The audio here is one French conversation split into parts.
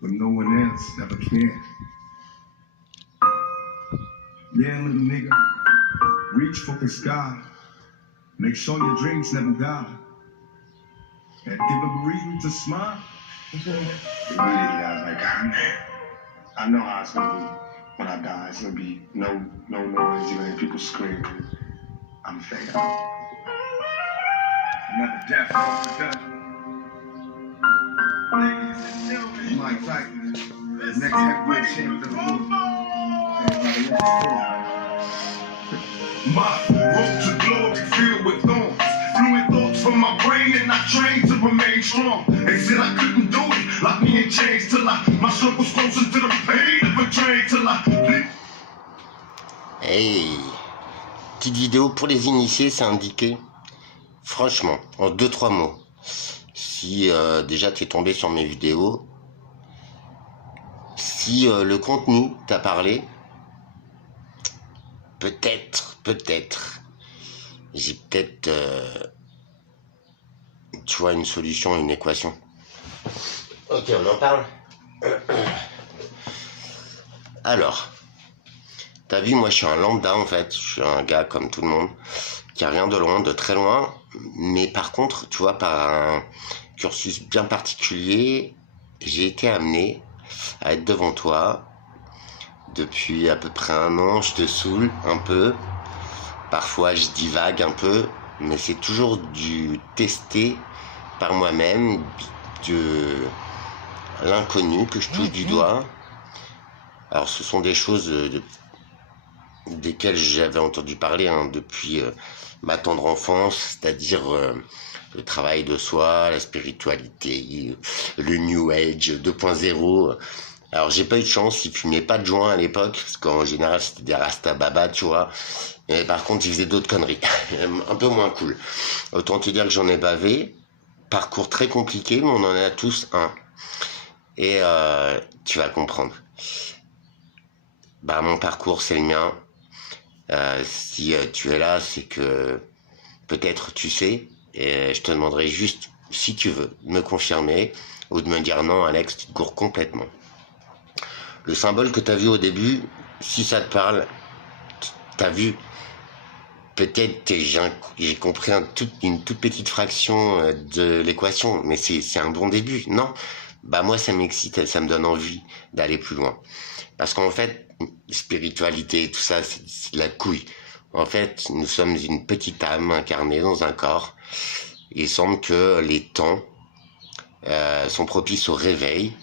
when no one else ever can. Yeah, little nigga, reach for the sky. Make sure your dreams never die. And give them a reason to smile. It really is like, I know how it's gonna be when I die. It's gonna be no noise, you know, people screaming. I'm fake out. Never death off the gun. Ladies and gentlemen, Mike Tyson, the next heavyweight champion of the world. Everybody else my road to glory filled with thorns. Fluid thoughts from my brain and I trained to remain strong. They said I couldn't do it, locked me in chains till my circle's closer to the pain of a train till I... Hey, petite vidéo pour les initiés, c'est indiqué. Franchement, en 2-3 mots. Si déjà t'es tombé sur mes vidéos, si le contenu t'a parlé, peut-être, j'ai peut-être, tu vois, une solution, une équation. Ok, on en parle. Alors, t'as vu, moi je suis un lambda en fait, je suis un gars comme tout le monde, qui a rien de loin, de très loin, mais par contre, tu vois, par un cursus bien particulier, j'ai été amené à être devant toi. Depuis à peu près 1 an, je te saoule un peu. Parfois, je divague un peu, mais c'est toujours du testé par moi-même, de l'inconnu que je touche du doigt. Alors, ce sont des choses desquelles j'avais entendu parler depuis ma tendre enfance, c'est-à-dire le travail de soi, la spiritualité, le New Age 2.0. Alors j'ai pas eu de chance, ils fumaient pas de joint à l'époque, parce qu'en général c'était des Rasta Baba, tu vois. Mais par contre ils faisaient d'autres conneries, un peu moins cool. Autant te dire que j'en ai bavé, parcours très compliqué, mais on en a tous un. Et tu vas comprendre. Bah mon parcours c'est le mien. Si tu es là, c'est que peut-être tu sais, et je te demanderai juste, si tu veux, de me confirmer, ou de me dire non Alex, tu te gourres complètement. Le symbole que tu as vu au début, si ça te parle, tu as vu, peut-être j'ai compris une toute petite fraction de l'équation, mais c'est un bon début, non? Bah moi ça m'excite, ça me donne envie d'aller plus loin. Parce qu'en fait, spiritualité, tout ça, c'est de la couille. En fait, nous sommes une petite âme incarnée dans un corps. Il semble que les temps sont propices au réveil.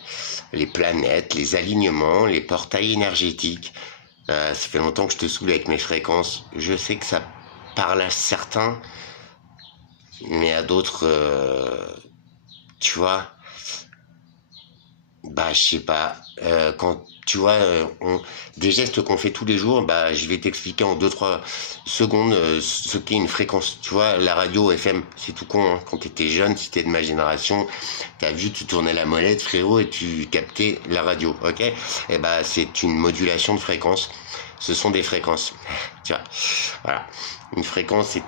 Les planètes, les alignements, les portails énergétiques. Ça fait longtemps que je te saoule avec mes fréquences. Je sais que ça parle à certains, mais à d'autres, tu vois, bah je sais pas. Quand tu vois des gestes qu'on fait tous les jours, bah je vais t'expliquer en 2-3 secondes ce qu'est une fréquence. Tu vois, la radio FM, c'est tout con, hein. Quand t'étais jeune, si t'es de ma génération, t'as vu, tu tournais la molette, frérot, et tu captais la radio, ok? Et bah c'est une modulation de fréquence. Ce sont des fréquences, tu vois. Voilà, une fréquence c'est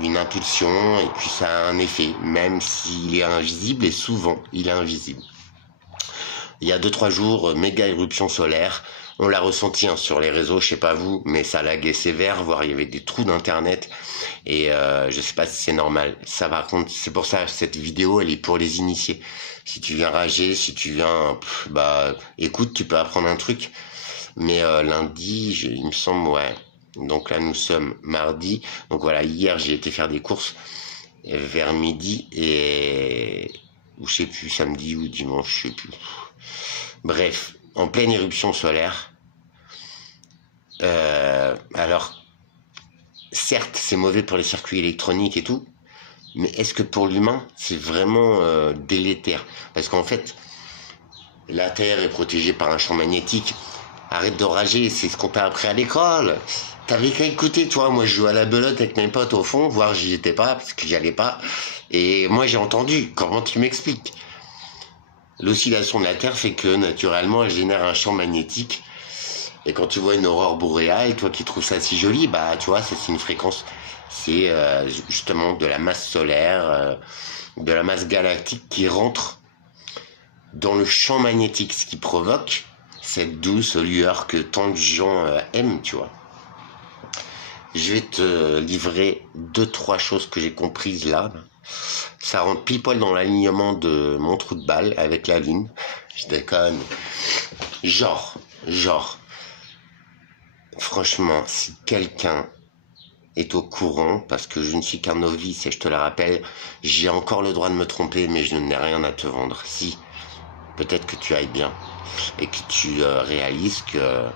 une impulsion, et puis ça a un effet, même s'il est invisible, et souvent il est invisible. Il y a 2-3 jours, méga éruption solaire. On l'a ressenti sur les réseaux, je sais pas vous, mais ça laguait sévère, voire il y avait des trous d'internet. Et je sais pas si c'est normal. Ça par contre, c'est pour ça cette vidéo, elle est pour les initiés. Si tu viens rager, si tu viens, bah écoute, tu peux apprendre un truc. Mais lundi, il me semble, ouais. Donc là, nous sommes mardi. Donc voilà, hier, j'ai été faire des courses vers midi et ou je sais plus, samedi ou dimanche, je sais plus. Bref, en pleine éruption solaire. Alors, certes, c'est mauvais pour les circuits électroniques et tout, mais est-ce que pour l'humain, c'est vraiment délétère? Parce qu'en fait, la Terre est protégée par un champ magnétique. Arrête de rager, c'est ce qu'on t'a appris à l'école. T'avais qu'à écouter, toi. Moi, je jouais à la belote avec mes potes au fond, voire j'y étais pas, parce que j'y allais pas. Et moi, j'ai entendu. Comment tu m'expliques? L'oscillation de la Terre fait que, naturellement, elle génère un champ magnétique. Et quand tu vois une aurore boréale, toi qui trouves ça si joli, bah, tu vois, c'est une fréquence. C'est justement de la masse solaire, de la masse galactique qui rentre dans le champ magnétique, ce qui provoque cette douce lueur que tant de gens aiment, tu vois. Je vais te livrer 2-3 choses que j'ai comprises là. Ça rentre pile poil dans l'alignement de mon trou de balle avec la lune. Je déconne. Genre, franchement, si quelqu'un est au courant, parce que je ne suis qu'un novice et je te le rappelle, j'ai encore le droit de me tromper, mais je n'ai rien à te vendre. Si, peut-être que tu ailles bien et que tu réalises que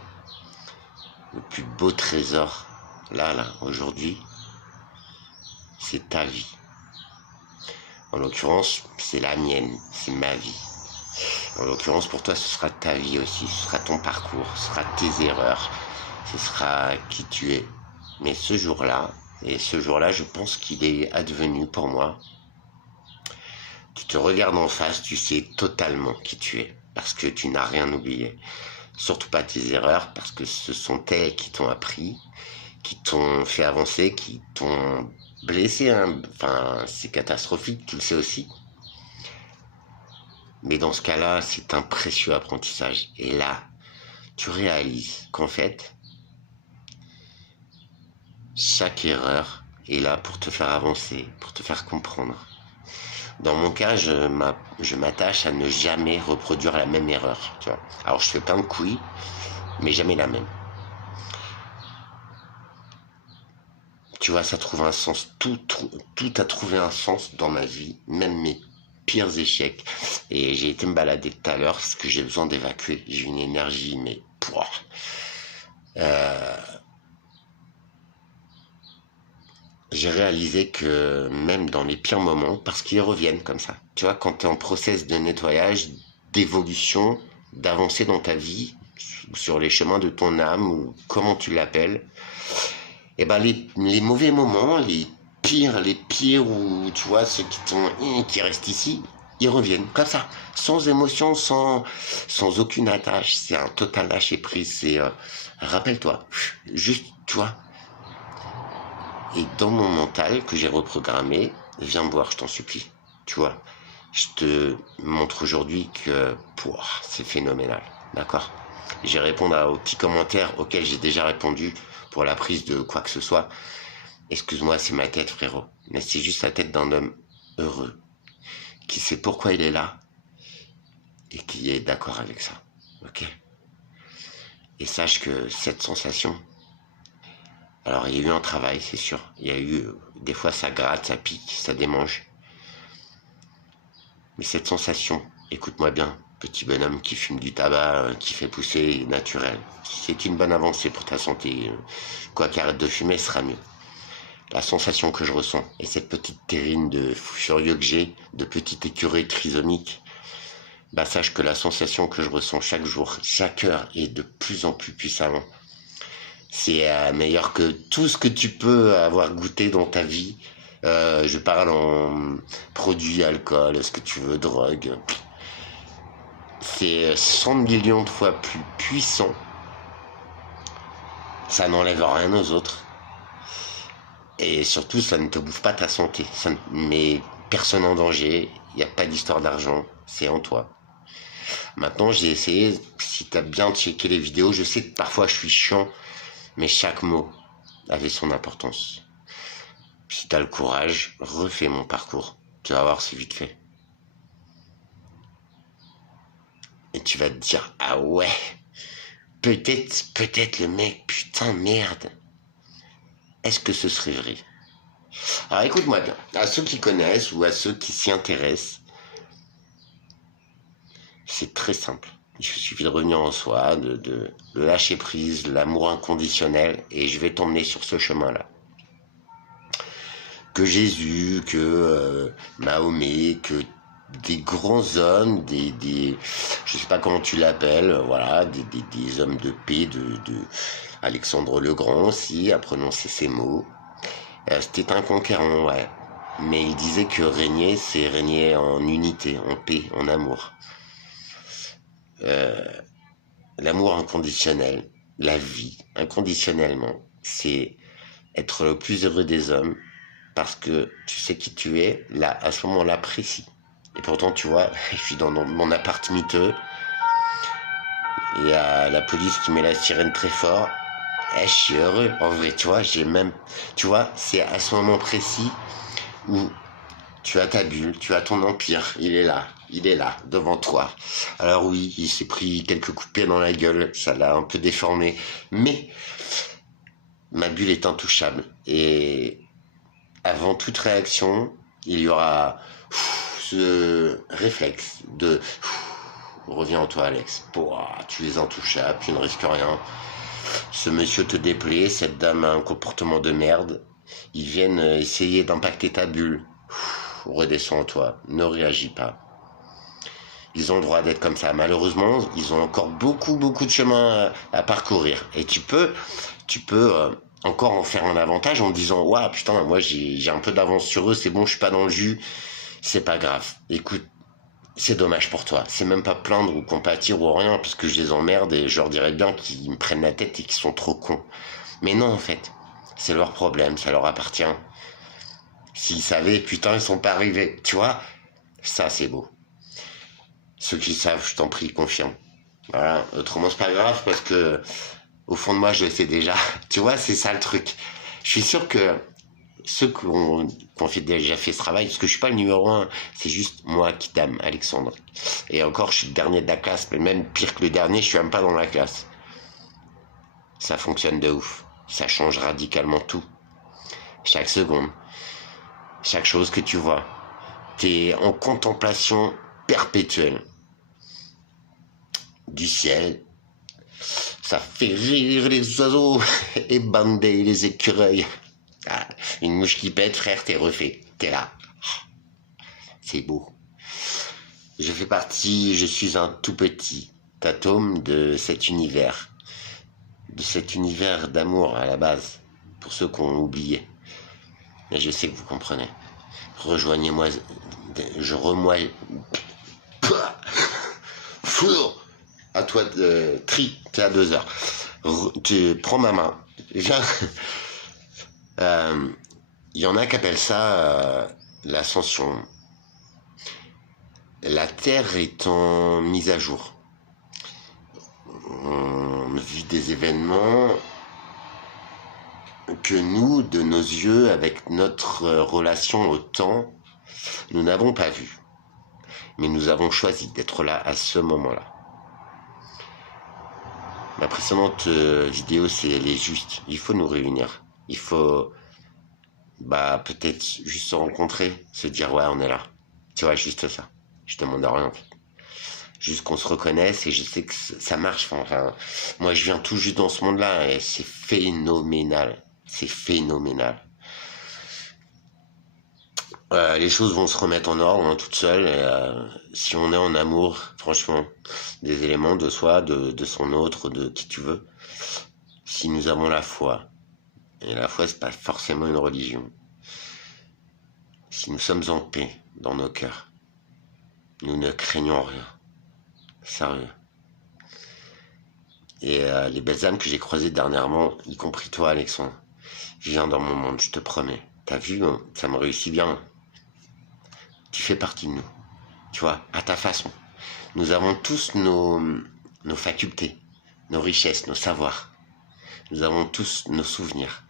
le plus beau trésor, là, aujourd'hui, c'est ta vie. En l'occurrence, c'est la mienne, c'est ma vie. En l'occurrence, pour toi, ce sera ta vie aussi, ce sera ton parcours, ce sera tes erreurs, ce sera qui tu es. Mais ce jour-là, je pense qu'il est advenu pour moi. Tu te regardes en face, tu sais totalement qui tu es, parce que tu n'as rien oublié. Surtout pas tes erreurs, parce que ce sont elles qui t'ont appris, qui t'ont fait avancer, qui t'ont blessé. Enfin, c'est catastrophique, tu le sais aussi. Mais dans ce cas-là, c'est un précieux apprentissage. Et là, tu réalises qu'en fait, chaque erreur est là pour te faire avancer, pour te faire comprendre. Dans mon cas, je m'attache à ne jamais reproduire la même erreur. Tu vois. Alors, je fais plein de couilles, mais jamais la même. Tu vois, ça trouve un sens. Tout a trouvé un sens dans ma vie, même mes pires échecs. Et j'ai été me balader tout à l'heure parce que j'ai besoin d'évacuer. J'ai une énergie, mais... j'ai réalisé que même dans les pires moments, parce qu'ils reviennent comme ça, tu vois, quand tu es en process de nettoyage, d'évolution, d'avancer dans ta vie, sur les chemins de ton âme, ou comment tu l'appelles, et ben les mauvais moments, les pires, ou tu vois, ceux qui restent ici, ils reviennent comme ça, sans émotion, sans aucune attache. C'est un total lâcher prise. C'est rappelle-toi, juste, tu vois. Et dans mon mental que j'ai reprogrammé, viens me voir, je t'en supplie. Tu vois, je te montre aujourd'hui que c'est phénoménal, d'accord? Je vais répondre aux petits commentaires auxquels j'ai déjà répondu pour la prise de quoi que ce soit. Excuse-moi, c'est ma tête, frérot. Mais c'est juste la tête d'un homme heureux, qui sait pourquoi il est là, et qui est d'accord avec ça, ok? Et sache que cette sensation... Alors, il y a eu un travail, c'est sûr. Il y a eu... Des fois, ça gratte, ça pique, ça démange. Mais cette sensation, écoute-moi bien, petit bonhomme qui fume du tabac, qui fait pousser naturel. C'est une bonne avancée pour ta santé. Quoi qu'arrête de fumer, ce sera mieux. La sensation que je ressens, et cette petite terrine de fou furieux que j'ai, de petite écureuil trisomique, bah sache que la sensation que je ressens chaque jour, chaque heure, est de plus en plus puissamment. C'est meilleur que tout ce que tu peux avoir goûté dans ta vie. Je parle en produits, alcool, ce que tu veux, drogue. C'est 100 millions de fois plus puissant. Ça n'enlève rien aux autres. Et surtout, ça ne te bouffe pas ta santé. Ça ne met personne en danger. Il n'y a pas d'histoire d'argent. C'est en toi. Maintenant, j'ai essayé, si tu as bien checké les vidéos, je sais que parfois je suis chiant, mais chaque mot avait son importance. Si tu as le courage, refais mon parcours. Tu vas voir, c'est vite fait. Et tu vas te dire, ah ouais, peut-être le mec, putain, merde. Est-ce que ce serait vrai? Alors écoute-moi bien, à ceux qui connaissent ou à ceux qui s'y intéressent, c'est très simple. Il suffit de revenir en soi, de lâcher prise, l'amour inconditionnel, et je vais t'emmener sur ce chemin-là. Que Jésus, que Mahomet, que des grands hommes, je sais pas comment tu l'appelles, voilà, des hommes de paix, de Alexandre le Grand aussi, a prononcé ces mots. C'était un conquérant, ouais. Mais il disait que régner, c'est régner en unité, en paix, en amour. L'amour inconditionnel, la vie, inconditionnellement, c'est être le plus heureux des hommes, parce que tu sais qui tu es, là, à ce moment-là précis. Et pourtant, tu vois, je suis dans mon appart miteux. Il y a la police qui met la sirène très fort. Je suis heureux, en vrai, tu vois, tu vois, c'est à ce moment précis où tu as ta bulle, tu as ton empire, il est là, devant toi. Alors oui, il s'est pris quelques coups de pied dans la gueule, ça l'a un peu déformé, mais ma bulle est intouchable. Et avant toute réaction, il y aura ce réflexe de reviens en toi, Alex. Tu es intouchable, tu ne risques rien. Ce monsieur te déplaît, cette dame a un comportement de merde. Ils viennent essayer d'impacter ta bulle. Redescends en toi, ne réagis pas. Ils ont le droit d'être comme ça. Malheureusement, ils ont encore beaucoup de chemin à parcourir. Et tu peux encore en faire un avantage en disant ouah putain, moi j'ai un peu d'avance sur eux, c'est bon, je suis pas dans le jus, c'est pas grave. Écoute, c'est dommage pour toi. C'est même pas plaindre ou compatir ou rien, parce que je les emmerde et je leur dirais bien qu'ils me prennent la tête et qu'ils sont trop cons. Mais non, en fait, c'est leur problème, ça leur appartient. S'ils savaient, putain, ils sont pas arrivés. Tu vois, ça c'est beau. Ceux qui savent, je t'en prie, confirme. Voilà, autrement c'est pas grave parce que au fond de moi, je le sais déjà. Tu vois, c'est ça le truc. Je suis sûr que ceux qui ont déjà fait ce travail, parce que je suis pas le numéro 1, c'est juste moi qui t'aime, Alexandre. Et encore, je suis le dernier de la classe, mais même pire que le dernier, je suis même pas dans la classe. Ça fonctionne de ouf. Ça change radicalement tout. Chaque seconde. Chaque chose que tu vois. T'es en contemplation perpétuelle du ciel. Ça fait rire les oiseaux et bander les écureuils. Ah, une mouche qui pète, frère, t'es refait. T'es là. C'est beau. Je suis un tout petit atome de cet univers. De cet univers d'amour à la base. Pour ceux qui ont oublié. Et je sais que vous comprenez. Rejoignez-moi. À toi, t'es à 2 heures. Tu prends ma main. Viens. Il y en a qui appellent ça l'ascension. La Terre étant mise à jour. On vit des événements que nous, de nos yeux, avec notre relation au temps, nous n'avons pas vu. Mais nous avons choisi d'être là à ce moment-là. Ma précédente vidéo, elle est juste. Il faut nous réunir. Il faut peut-être juste se rencontrer, se dire ouais, on est là. Tu vois, juste ça. Je demande rien en fait. Juste qu'on se reconnaisse et je sais que ça marche. Enfin, moi, je viens tout juste dans ce monde-là et c'est phénoménal. C'est phénoménal. Les choses vont se remettre en ordre toutes seules. Et, si on est en amour, franchement, des éléments de soi, de son autre, de qui tu veux. Si nous avons la foi, et la foi c'est pas forcément une religion. Si nous sommes en paix dans nos cœurs, nous ne craignons rien. Sérieux. Et les belles âmes que j'ai croisées dernièrement, y compris toi Alexandre, viens dans mon monde, je te promets. T'as vu, ça me réussit bien. Tu fais partie de nous, tu vois, à ta façon. Nous avons tous nos facultés, nos richesses, nos savoirs. Nous avons tous nos souvenirs.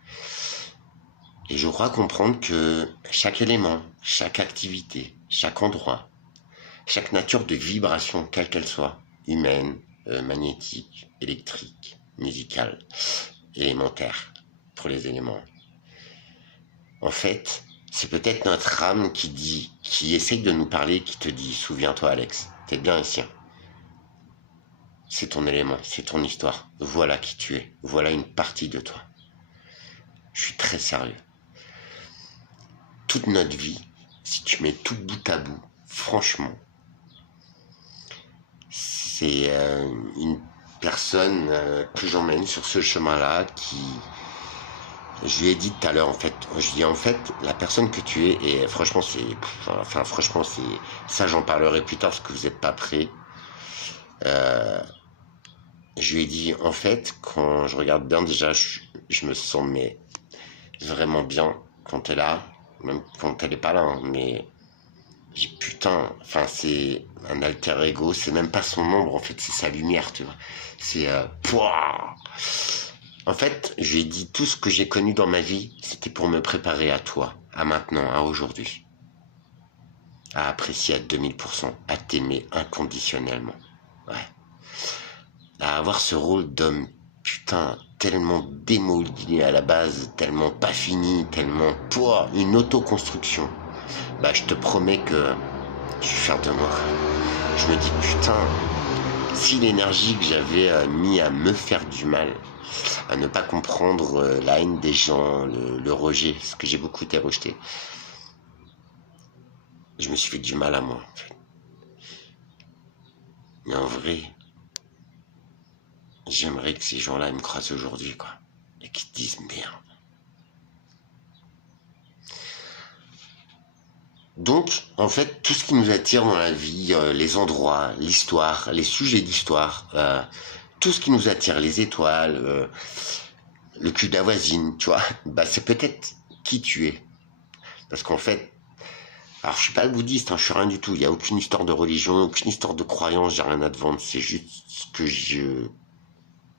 Et je crois comprendre que chaque élément, chaque activité, chaque endroit, chaque nature de vibration, quelle qu'elle soit, humaine, magnétique, électrique, musicale, élémentaire, pour les éléments. En fait, c'est peut-être notre âme qui essaye de nous parler, qui te dit, souviens-toi Alex, t'es bien ici. C'est ton élément, c'est ton histoire. Voilà qui tu es, voilà une partie de toi. Je suis très sérieux. Toute notre vie, si tu mets tout bout à bout, franchement, c'est une personne que j'emmène sur ce chemin-là qui... Je lui ai dit tout à l'heure, en fait, la personne que tu es, et franchement, ça, j'en parlerai plus tard parce que vous n'êtes pas prêts. Je lui ai dit, en fait, quand je regarde bien, déjà, je me sens vraiment bien quand elle est là, même quand elle n'est pas là, hein, mais J'ai putain, enfin c'est un alter ego, c'est même pas son ombre en fait, c'est sa lumière, tu vois. C'est pouah. En fait, je lui ai dit tout ce que j'ai connu dans ma vie, c'était pour me préparer à toi, à maintenant, à aujourd'hui, à apprécier à 2000%, à t'aimer inconditionnellement. Ouais. À avoir ce rôle d'homme, putain, tellement démoli à la base, tellement pas fini, tellement pouah, une autoconstruction. Bah, je te promets que je suis fier de moi. Je me dis, putain, si l'énergie que j'avais mis à me faire du mal, à ne pas comprendre la haine des gens, le rejet, parce que j'ai beaucoup été rejeté, je me suis fait du mal à moi, en fait. Mais en vrai, j'aimerais que ces gens-là me croisent aujourd'hui, quoi, et qu'ils te disent merde. Donc, en fait, tout ce qui nous attire dans la vie, les endroits, l'histoire, les sujets d'histoire, tout ce qui nous attire, les étoiles, le cul de la voisine, tu vois, bah c'est peut-être qui tu es. Parce qu'en fait, alors je suis pas bouddhiste, hein, je suis rien du tout, il n'y a aucune histoire de religion, aucune histoire de croyance, j'ai rien à te vendre, c'est juste ce que je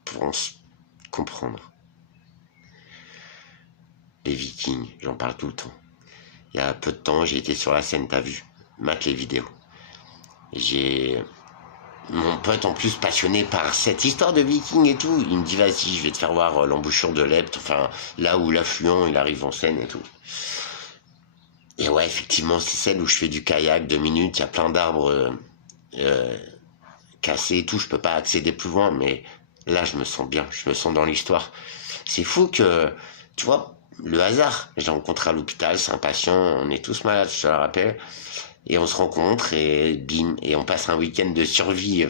pense comprendre. Les Vikings, j'en parle tout le temps. Il y a peu de temps, j'ai été sur la scène, t'as vu, mate les vidéos. J'ai mon pote en plus passionné par cette histoire de Vikings et tout, il me dit vas-y, je vais te faire voir l'embouchure de l'Epte, enfin là où l'affluent il arrive en Seine et tout. Et ouais, effectivement, c'est celle où je fais du kayak 2 minutes, il y a plein d'arbres cassés et tout, je peux pas accéder plus loin, mais là je me sens bien, je me sens dans l'histoire. C'est fou que, tu vois, le hasard, j'ai rencontré à l'hôpital, c'est un patient, on est tous malades, je te le rappelle, et on se rencontre et bim, et on passe un week-end de survie.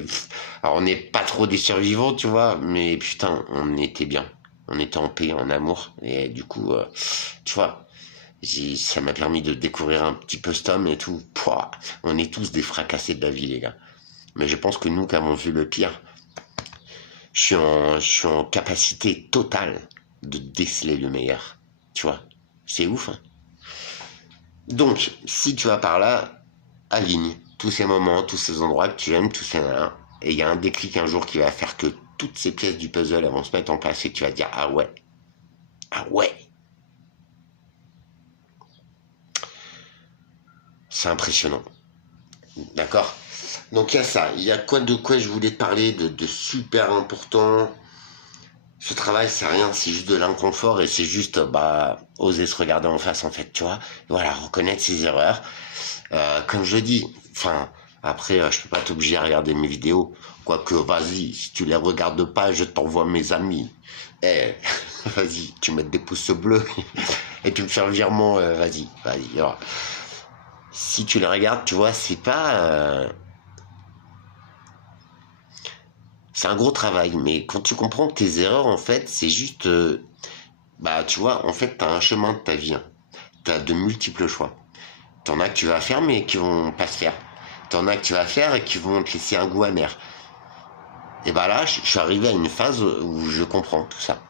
Alors on n'est pas trop des survivants, tu vois, mais putain, on était bien, on était en paix, en amour, et du coup, tu vois, ça m'a permis de découvrir un petit peu cet homme et tout. Pouah, on est tous des fracassés de la vie, les gars. Mais je pense que nous qui avons vu le pire, je suis en capacité totale de déceler le meilleur. Tu vois, c'est ouf, hein. Donc, si tu vas par là, aligne tous ces moments, tous ces endroits que tu aimes, tous ces là, et il y a un déclic un jour qui va faire que toutes ces pièces du puzzle elles vont se mettre en place et tu vas dire ah ouais, ah ouais. C'est impressionnant. D'accord? Donc il y a ça. Il y a quoi de quoi je voulais te parler de super important. Ce travail, c'est rien, c'est juste de l'inconfort et c'est juste bah oser se regarder en face en fait, tu vois. Voilà, reconnaître ses erreurs. Comme je dis, enfin, après, je peux pas t'obliger à regarder mes vidéos. Quoique, vas-y, si tu les regardes pas, je t'envoie mes amis. Eh, vas-y, tu mets des pouces bleus et tu me fais un virement, vas-y. Alors, si tu les regardes, tu vois, c'est pas... c'est un gros travail, mais quand tu comprends que tes erreurs, en fait, c'est juste... bah, tu vois, en fait, t'as un chemin de ta vie. Hein. T'as de multiples choix. T'en as que tu vas faire, mais qui vont pas se faire. T'en as que tu vas faire et qui vont te laisser un goût amer. Et bah là, je suis arrivé à une phase où je comprends tout ça.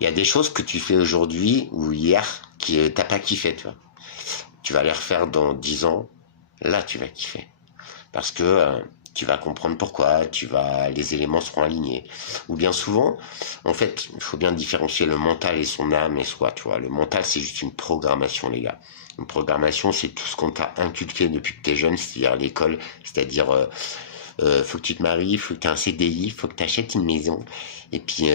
Il y a des choses que tu fais aujourd'hui ou hier qui t'as pas kiffé, tu vois. Tu vas les refaire dans 10 ans. Là, tu vas kiffer. Parce que tu vas comprendre pourquoi, les éléments seront alignés. Ou bien souvent, en fait, il faut bien différencier le mental et son âme et soi, tu vois. Le mental, c'est juste une programmation, les gars. Une programmation, c'est tout ce qu'on t'a inculqué depuis que t'es jeune, c'est-à-dire l'école, c'est-à-dire faut que tu te maries, faut que tu aies un CDI, faut que tu achètes une maison. Et puis,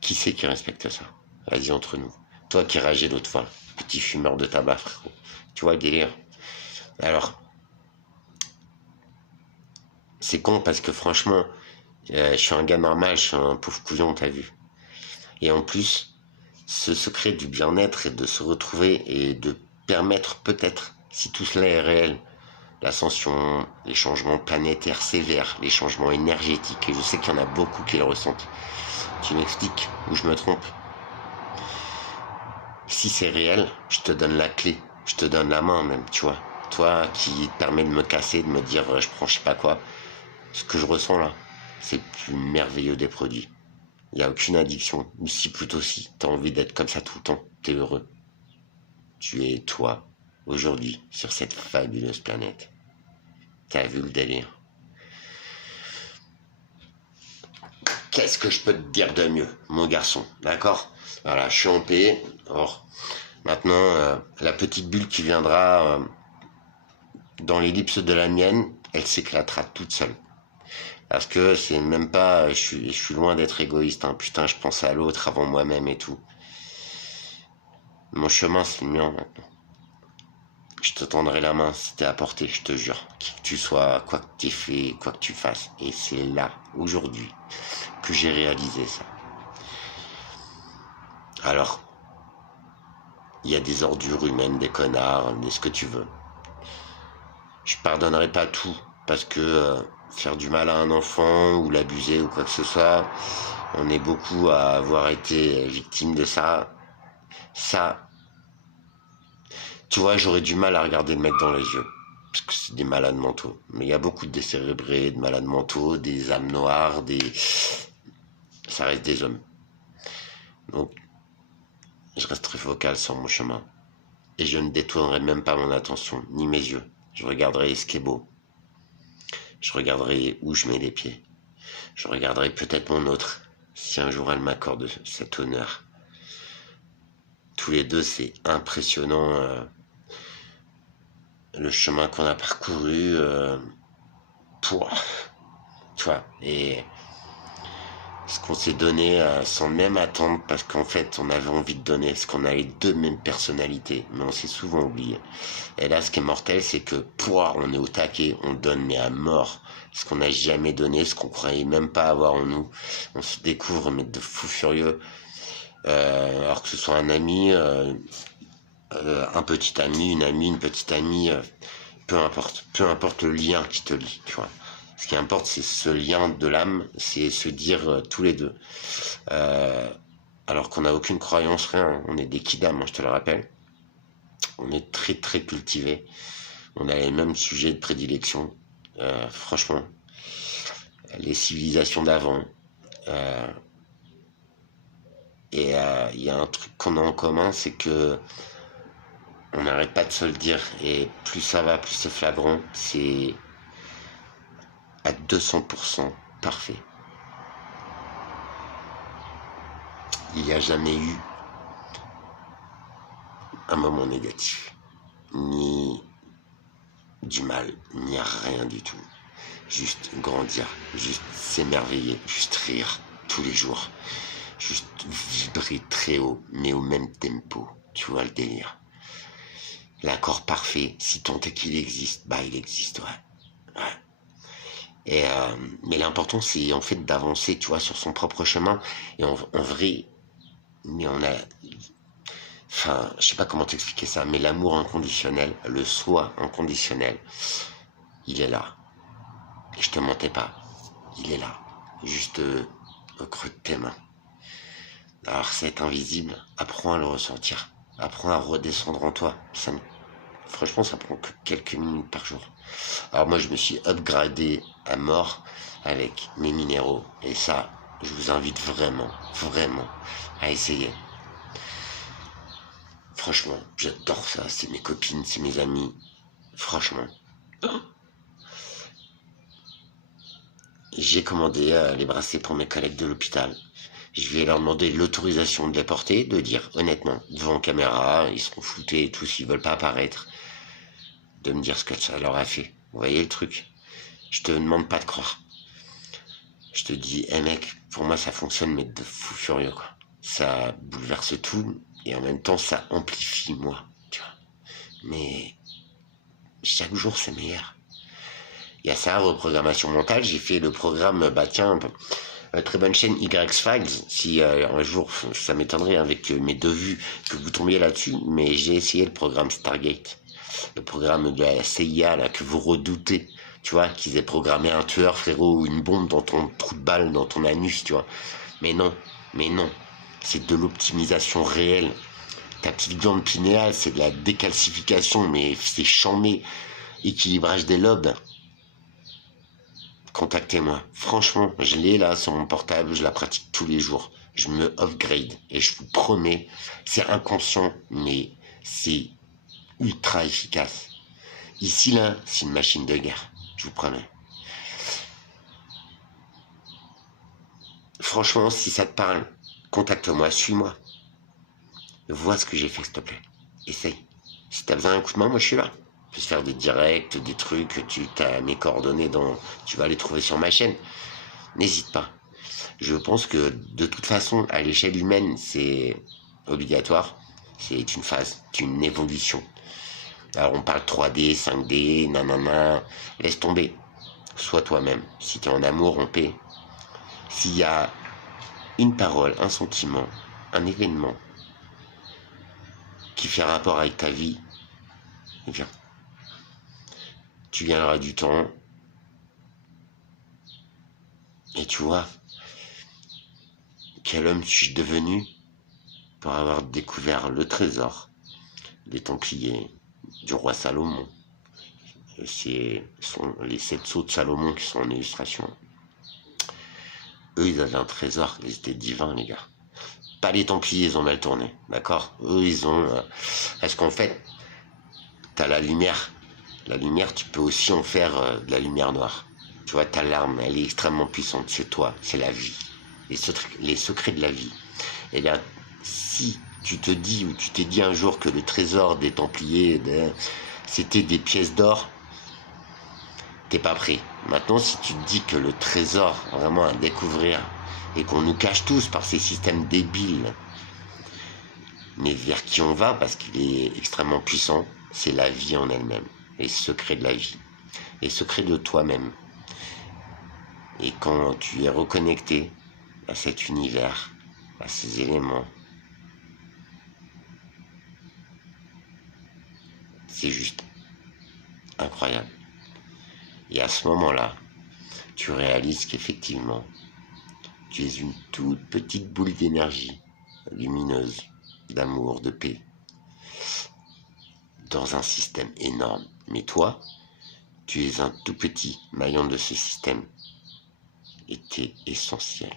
qui c'est qui respecte ça? Vas-y, entre nous. Toi qui rageais l'autre fois, petit fumeur de tabac, frérot. Tu vois le délire? Alors, c'est con parce que franchement, je suis un gars normal, je suis un pauvre couillon, t'as vu. Et en plus, ce secret du bien-être et de se retrouver et de permettre peut-être, si tout cela est réel, l'ascension, les changements planétaires sévères, les changements énergétiques, et je sais qu'il y en a beaucoup qui le ressentent. Tu m'expliques où je me trompe? Si c'est réel, je te donne la clé, je te donne la main même, tu vois. Toi qui te permet de me casser, de me dire je prends je sais pas quoi, ce que je ressens là, c'est le plus merveilleux des produits. Il n'y a aucune addiction, ou si plutôt si, t'as envie d'être comme ça tout le temps, t'es heureux. Tu es toi, aujourd'hui, sur cette fabuleuse planète. T'as vu le délire? Qu'est-ce que je peux te dire de mieux, mon garçon, d'accord? Voilà, je suis en paix. Or, maintenant, la petite bulle qui viendra dans l'ellipse de la mienne, elle s'éclatera toute seule. Parce que c'est même pas... Je suis loin d'être égoïste, hein. Putain, je pense à l'autre avant moi-même et tout. Mon chemin, c'est le mien maintenant. Je te tendrai la main si t'es à portée, je te jure. Qui que tu sois, quoi que t'aies fait, quoi que tu fasses. Et c'est là, aujourd'hui, que j'ai réalisé ça. Alors, il y a des ordures humaines, des connards, des ce que tu veux. Je pardonnerai pas tout, parce que faire du mal à un enfant, ou l'abuser, ou quoi que ce soit, on est beaucoup à avoir été victime de ça. Ça, tu vois, j'aurais du mal à regarder le mec dans les yeux, parce que c'est des malades mentaux. Mais il y a beaucoup de décérébrés, de malades mentaux, des âmes noires, ça reste des hommes. Donc, je resterai focal sur mon chemin. Et je ne détournerai même pas mon attention, ni mes yeux. Je regarderai ce qui est beau. Je regarderai où je mets les pieds. Je regarderai peut-être mon autre, si un jour elle m'accorde cet honneur. Tous les deux, c'est impressionnant le chemin qu'on a parcouru pour, tu vois, et ce qu'on s'est donné sans même attendre, parce qu'en fait, on avait envie de donner, parce qu'on a les deux mêmes personnalités, mais on s'est souvent oublié. Et là, ce qui est mortel, c'est que, on est au taquet, on donne, mais à mort, ce qu'on n'a jamais donné, ce qu'on croyait même pas avoir en nous. On se découvre, mais de fou furieux, alors que ce soit un ami, un petit ami, une amie, une petite amie, peu importe le lien qui te lie, tu vois. Ce qui importe, c'est ce lien de l'âme, c'est se dire tous les deux. Alors qu'on n'a aucune croyance, rien, on est des kidam, hein, je te le rappelle. On est très très cultivés. On a les mêmes sujets de prédilection. Franchement, les civilisations d'avant. Et il y a un truc qu'on a en commun, c'est que on n'arrête pas de se le dire. Et plus ça va, plus c'est flagrant. C'est à 200% parfait. Il n'y a jamais eu un moment négatif, ni du mal, ni rien du tout. Juste grandir, juste s'émerveiller, juste rire tous les jours, juste vibrer très haut, mais au même tempo. Tu vois le délire. L'accord parfait, si tant est qu'il existe, bah il existe, ouais. Et mais l'important, c'est en fait d'avancer, tu vois, sur son propre chemin. Et en vrai, mais on a, enfin, je sais pas comment t'expliquer ça, mais l'amour inconditionnel, le soi inconditionnel, il est là. Et je te mentais pas, il est là, juste au creux de tes mains. Alors c'est invisible, apprends à le ressentir, apprends à redescendre en toi. Franchement, ça prend que quelques minutes par jour. Alors moi, je me suis upgradé à mort avec mes minéraux. Et ça, je vous invite vraiment, vraiment à essayer. Franchement, j'adore ça. C'est mes copines, c'est mes amis. Franchement. J'ai commandé les bracelets pour mes collègues de l'hôpital. Je vais leur demander l'autorisation de les porter, de dire honnêtement, devant caméra, ils seront floutés et tout s'ils veulent pas apparaître, de me dire ce que ça leur a fait. Vous voyez le truc? Je te demande pas de croire. Je te dis, mec, pour moi ça fonctionne, mais de fou furieux, quoi. Ça bouleverse tout, et en même temps ça amplifie moi, tu vois. Mais chaque jour c'est meilleur. Il y a ça, reprogrammation mentale, j'ai fait le programme, bah tiens, très bonne chaîne Y-Files, si un jour, ça m'étonnerait avec mes deux vues que vous tombiez là-dessus, mais j'ai essayé le programme Stargate, le programme de la CIA là, que vous redoutez, tu vois, qu'ils aient programmé un tueur, frérot, ou une bombe dans ton trou de balle, dans ton anus, tu vois. Mais non, c'est de l'optimisation réelle. Ta petite glande pinéale, c'est de la décalcification, mais c'est chambé, équilibrage des lobes. Contactez-moi. Franchement, je l'ai là sur mon portable, je la pratique tous les jours. Je me upgrade et je vous promets, c'est inconscient, mais c'est ultra efficace. Ici, là, c'est une machine de guerre, je vous promets. Franchement, si ça te parle, contacte-moi, suis-moi. Vois ce que j'ai fait, s'il te plaît. Essaye. Si t'as besoin d'un coup de main, moi je suis là. Tu peux faire des directs, des trucs, tu as mes coordonnées, tu vas les trouver sur ma chaîne. N'hésite pas. Je pense que de toute façon, à l'échelle humaine, c'est obligatoire. C'est une phase, c'est une évolution. Alors on parle 3D, 5D, nanana. Laisse tomber. Sois toi-même. Si tu es en amour, en paix. S'il y a une parole, un sentiment, un événement qui fait rapport avec ta vie, eh bien, tu gagneras du temps. Et tu vois, quel homme suis-je devenu pour avoir découvert le trésor des Templiers du roi Salomon. Sont les 7 sceaux de Salomon qui sont en illustration. Eux, ils avaient un trésor, ils étaient divins, les gars. Pas les Templiers, ils ont mal tourné, d'accord? Eux, ils ont... Parce qu'en fait, t'as la lumière. La lumière, tu peux aussi en faire de la lumière noire. Tu vois, ta larme, elle est extrêmement puissante. C'est toi, c'est la vie. Les secrets de la vie. Et bien, si tu te dis, ou tu t'es dit un jour que le trésor des Templiers, c'était des pièces d'or, t'es pas prêt. Maintenant, si tu te dis que le trésor, vraiment à découvrir, et qu'on nous cache tous par ces systèmes débiles, mais vers qui on va, parce qu'il est extrêmement puissant, c'est la vie en elle-même, les secrets de la vie, les secrets de toi-même. Et quand tu es reconnecté à cet univers, à ces éléments, c'est juste incroyable. Et à ce moment-là, tu réalises qu'effectivement, tu es une toute petite boule d'énergie lumineuse, d'amour, de paix, dans un système énorme. Mais toi, tu es un tout petit maillon de ce système. Et tu es essentiel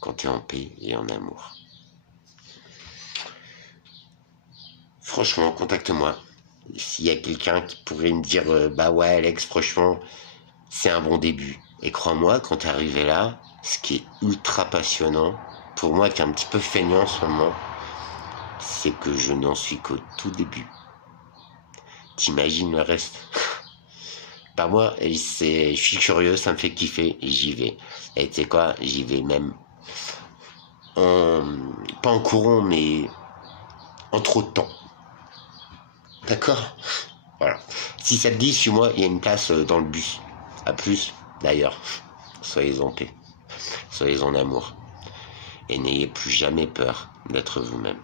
quand tu es en paix et en amour. Franchement, contacte-moi. S'il y a quelqu'un qui pourrait me dire bah ouais Alex, franchement, c'est un bon début. Et crois-moi, quand tu es arrivé là, ce qui est ultra passionnant, pour moi qui est un petit peu feignant en ce moment, c'est que je n'en suis qu'au tout début. T'imagines le reste? Bah moi, je suis curieux, ça me fait kiffer, et j'y vais. Et tu sais quoi, j'y vais même pas en courant, mais en trop de temps. D'accord? Voilà. Si ça te dit, suis-moi, il y a une place dans le bus. À plus, d'ailleurs. Soyez en paix. Soyez en amour. Et n'ayez plus jamais peur d'être vous-même.